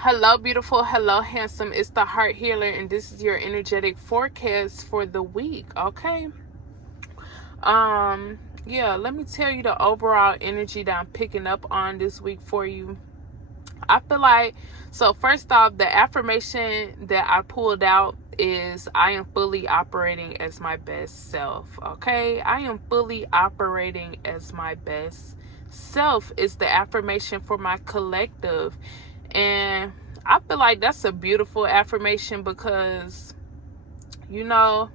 Hello, beautiful. Hello, handsome. It's the Heart Healer, and this is your energetic forecast for the week. Okay. Yeah, let me tell you the overall energy that I'm picking up on this week for you. I feel like, so first off, the affirmation that I pulled out is I am fully operating as my best self. Okay. I am fully operating as my best self is the affirmation for my collective. And I feel like that's a beautiful affirmation because, you know,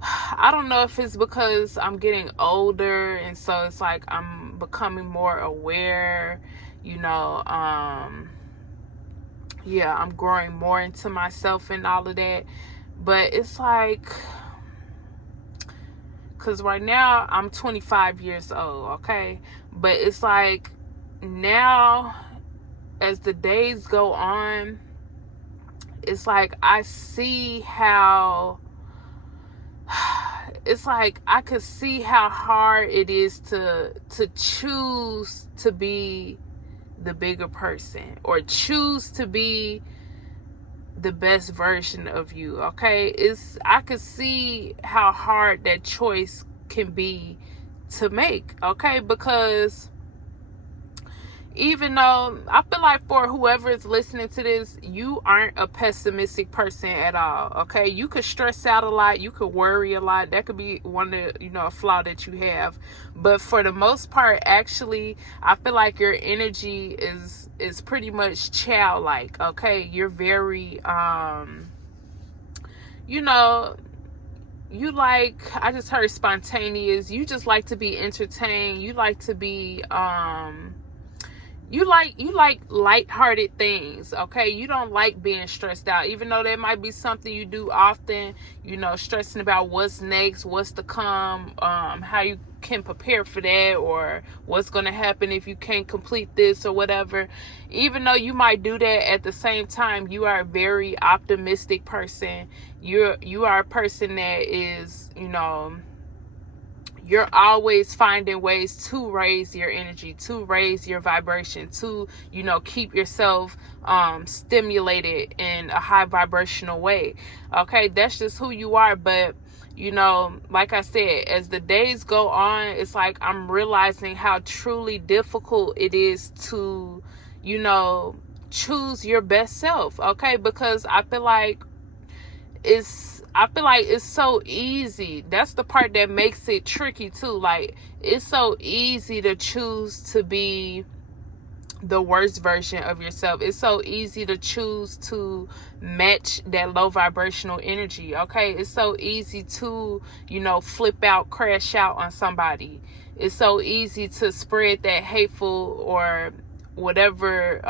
I don't know if it's because I'm getting older and so it's like I'm becoming more aware, you know, yeah, I'm growing more into myself and all of that. But it's like, because right now I'm 25 years old, okay? But it's like now, as the days go on, it's like I see how it's like I could see how hard it is to choose to be the bigger person or choose to be the best version of you. Okay, I could see how hard that choice can be to make. Okay, because even though I feel like for whoever is listening to this, you aren't a pessimistic person at all. Okay, you could stress out a lot, you could worry a lot. That could be one of a flaw that you have. But for the most part, actually, I feel like your energy is pretty much childlike. Okay, you're very you like, I just heard spontaneous. You just like to be entertained. You like to be you like lighthearted things. Okay, you don't like being stressed out, even though that might be something you do often, stressing about what's next, what's to come, how you can prepare for that, or what's going to happen if you can't complete this or whatever. Even though you might do that, at the same time you are a very optimistic person. You are a person that is, you're always finding ways to raise your energy, to raise your vibration, to, keep yourself stimulated in a high vibrational way. Okay, that's just who you are. But, like I said, as the days go on, it's like I'm realizing how truly difficult it is to, choose your best self. Okay, because I feel like it's so easy. That's the part that makes it tricky too. Like, it's so easy to choose to be the worst version of yourself. It's so easy to choose to match that low vibrational energy. Okay, it's so easy to, flip out, crash out on somebody. It's so easy to spread that hateful or whatever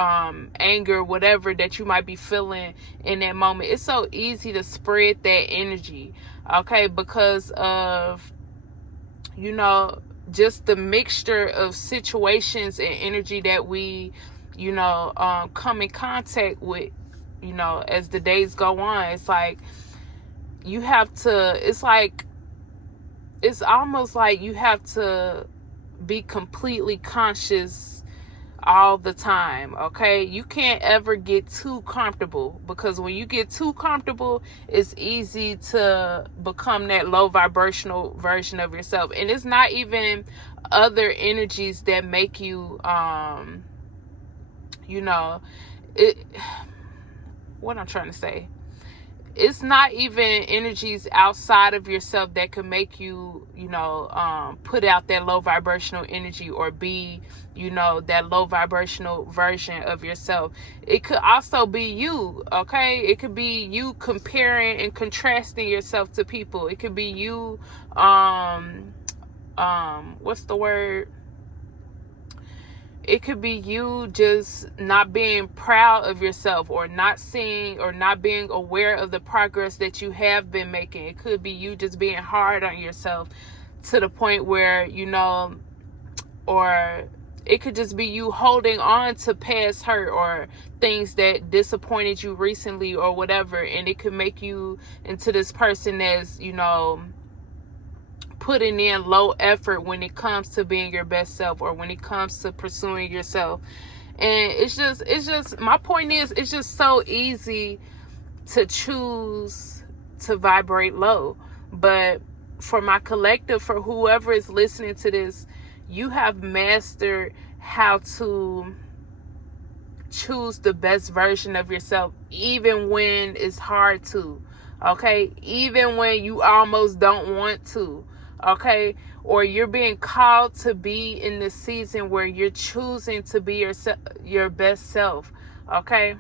anger, whatever that you might be feeling in that moment. It's so easy to spread that energy, okay, because of, just the mixture of situations and energy that we, come in contact with, as the days go on. It's like you have to, it's almost like you have to be completely conscious all the time. Okay, you can't ever get too comfortable, because when you get too comfortable, it's easy to become that low vibrational version of yourself. And it's not even other energies that make you it what I'm trying to say, it's not even energies outside of yourself that can make you, put out that low vibrational energy or be, that low vibrational version of yourself. It could also be you, okay? It could be you comparing and contrasting yourself to people. It could be you, what's the word? It could be you just not being proud of yourself, or not seeing or not being aware of the progress that you have been making. It could be you just being hard on yourself to the point where, or it could just be you holding on to past hurt or things that disappointed you recently or whatever. And it could make you into this person that's, putting in low effort when it comes to being your best self, or when it comes to pursuing yourself. And it's just my point is, it's just so easy to choose to vibrate low. But for my collective, for whoever is listening to this, you have mastered how to choose the best version of yourself, even when it's hard to, okay? Even when you almost don't want to, okay? Or you're being called to be in the season where you're choosing to be your best self, okay?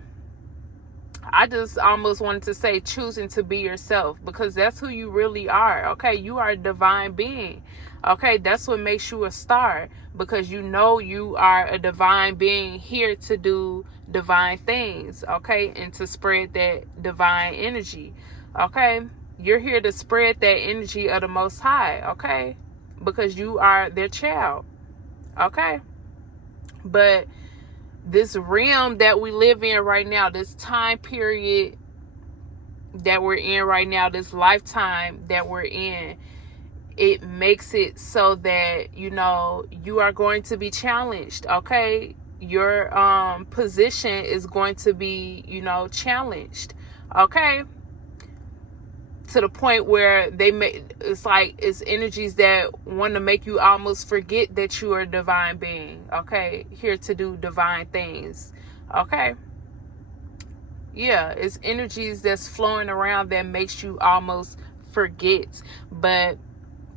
I just almost wanted to say choosing to be yourself, because that's who you really are, okay? You are a divine being, okay? That's what makes you a star, because you know you are a divine being here to do divine things, okay? And to spread that divine energy, okay? You're here to spread that energy of the Most High, okay? Because you are their child, okay? But this realm that we live in right now, this time period that we're in right now, this lifetime that we're in, it makes it so that, you know, you are going to be challenged, okay? Your position is going to be, you know, challenged, okay? To the point where it's energies that want to make you almost forget that you are a divine being, okay? Here to do divine things, okay? Yeah, it's energies that's flowing around that makes you almost forget. But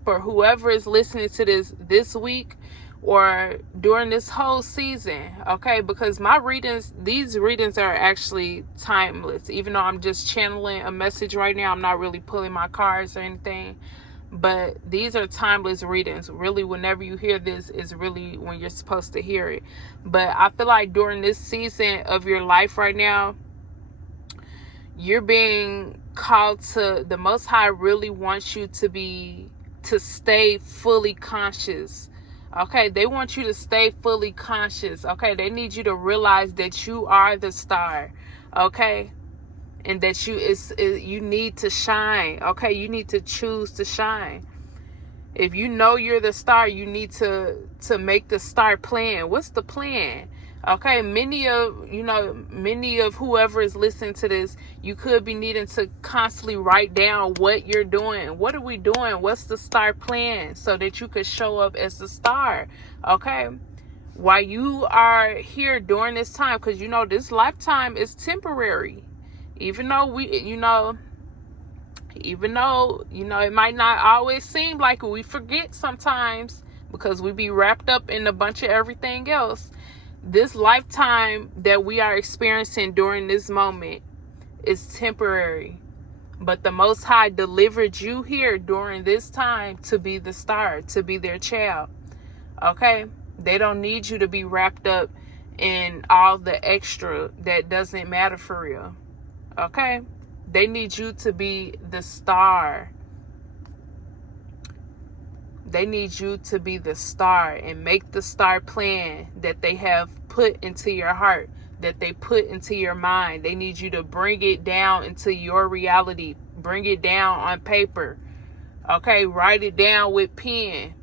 for whoever is listening to this week or during this whole season, okay, because these readings are actually timeless. Even though I'm just channeling a message right now, I'm not really pulling my cards or anything, but these are timeless readings. Really, whenever you hear this is really when you're supposed to hear it. But I feel like during this season of your life right now, you're being called to, the Most High really wants you to stay fully conscious, okay? They want you to stay fully conscious, okay? They need you to realize that you are the star, okay? And that you need to shine, okay? You need to choose to shine. If you know you're the star, you need to make the star plan. What's the plan? Okay, many of whoever is listening to this, you could be needing to constantly write down what you're doing. What are we doing? What's the star plan? So that you could show up as the star, okay? While you are here during this time, because you know this lifetime is temporary. Even though it might not always seem like it. We forget sometimes because we be wrapped up in a bunch of everything else. This lifetime that we are experiencing during this moment is temporary. But the Most High delivered you here during this time to be the star, to be their child. Okay? They don't need you to be wrapped up in all the extra that doesn't matter for real. Okay? They need you to be the star. They need you to be the star and make the star plan that they have put into your heart, that they put into your mind. They need you to bring it down into your reality. Bring it down on paper. Okay, write it down with pen.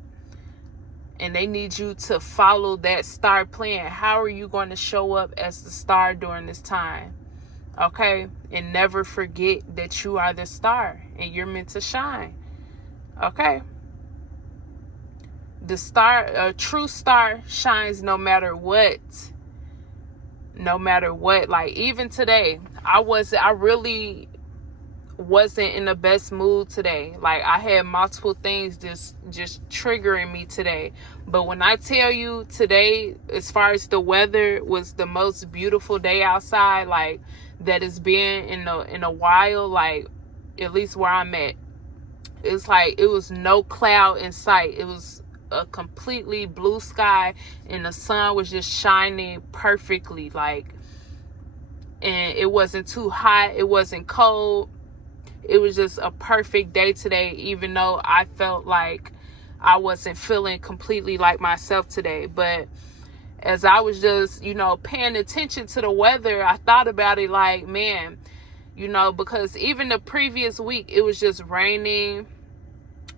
And they need you to follow that star plan. How are you going to show up as the star during this time? Okay, and never forget that you are the star and you're meant to shine. Okay. A true star shines no matter what. No matter what. Like even today, I really wasn't in the best mood today. Like I had multiple things just triggering me today. But when I tell you today, as far as the weather, was the most beautiful day outside, like that it's been in a while, like at least where I'm at. It's like it was no cloud in sight. It was a completely blue sky and the sun was just shining perfectly, like, and it wasn't too hot, it wasn't cold. It was just a perfect day today, even though I felt like I wasn't feeling completely like myself today. But as I was just, paying attention to the weather, I thought about it like, man, because even the previous week, it was just raining,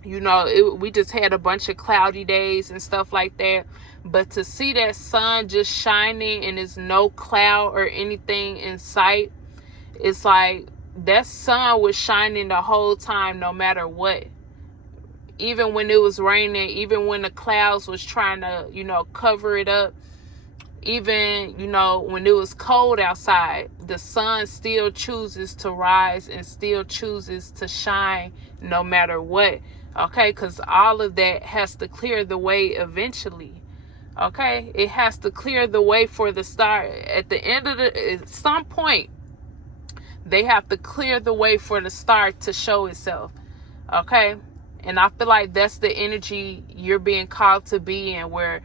You know, we just had a bunch of cloudy days and stuff like that. But to see that sun just shining and there's no cloud or anything in sight, it's like that sun was shining the whole time, no matter what. Even when it was raining, even when the clouds was trying to, you know, cover it up, even, you know, when it was cold outside, the sun still chooses to rise and still chooses to shine no matter what. Okay, because all of that has to clear the way eventually. Okay, it has to clear the way for the star. At the end of at some point, they have to clear the way for the star to show itself. Okay, and I feel like that's the energy you're being called to be in, where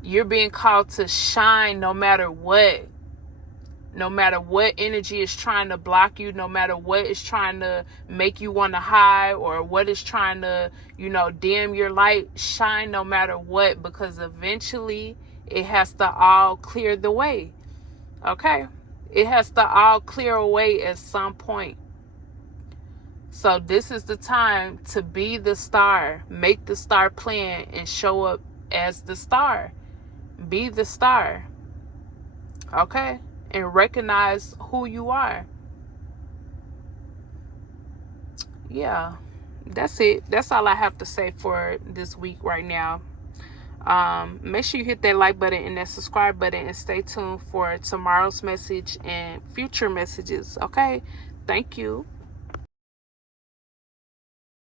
you're being called to shine no matter what. No matter what energy is trying to block you, no matter what is trying to make you want to hide, or what is trying to, you know, dim your light, shine no matter what, because eventually it has to all clear the way. Okay? It has to all clear away at some point. So this is the time to be the star. Make the star plan and show up as the star. Be the star. Okay? And recognize who you are. Yeah, that's it. That's all I have to say for this week right now. Make sure you hit that like button and that subscribe button, and stay tuned for tomorrow's message and future messages. Okay? Thank you.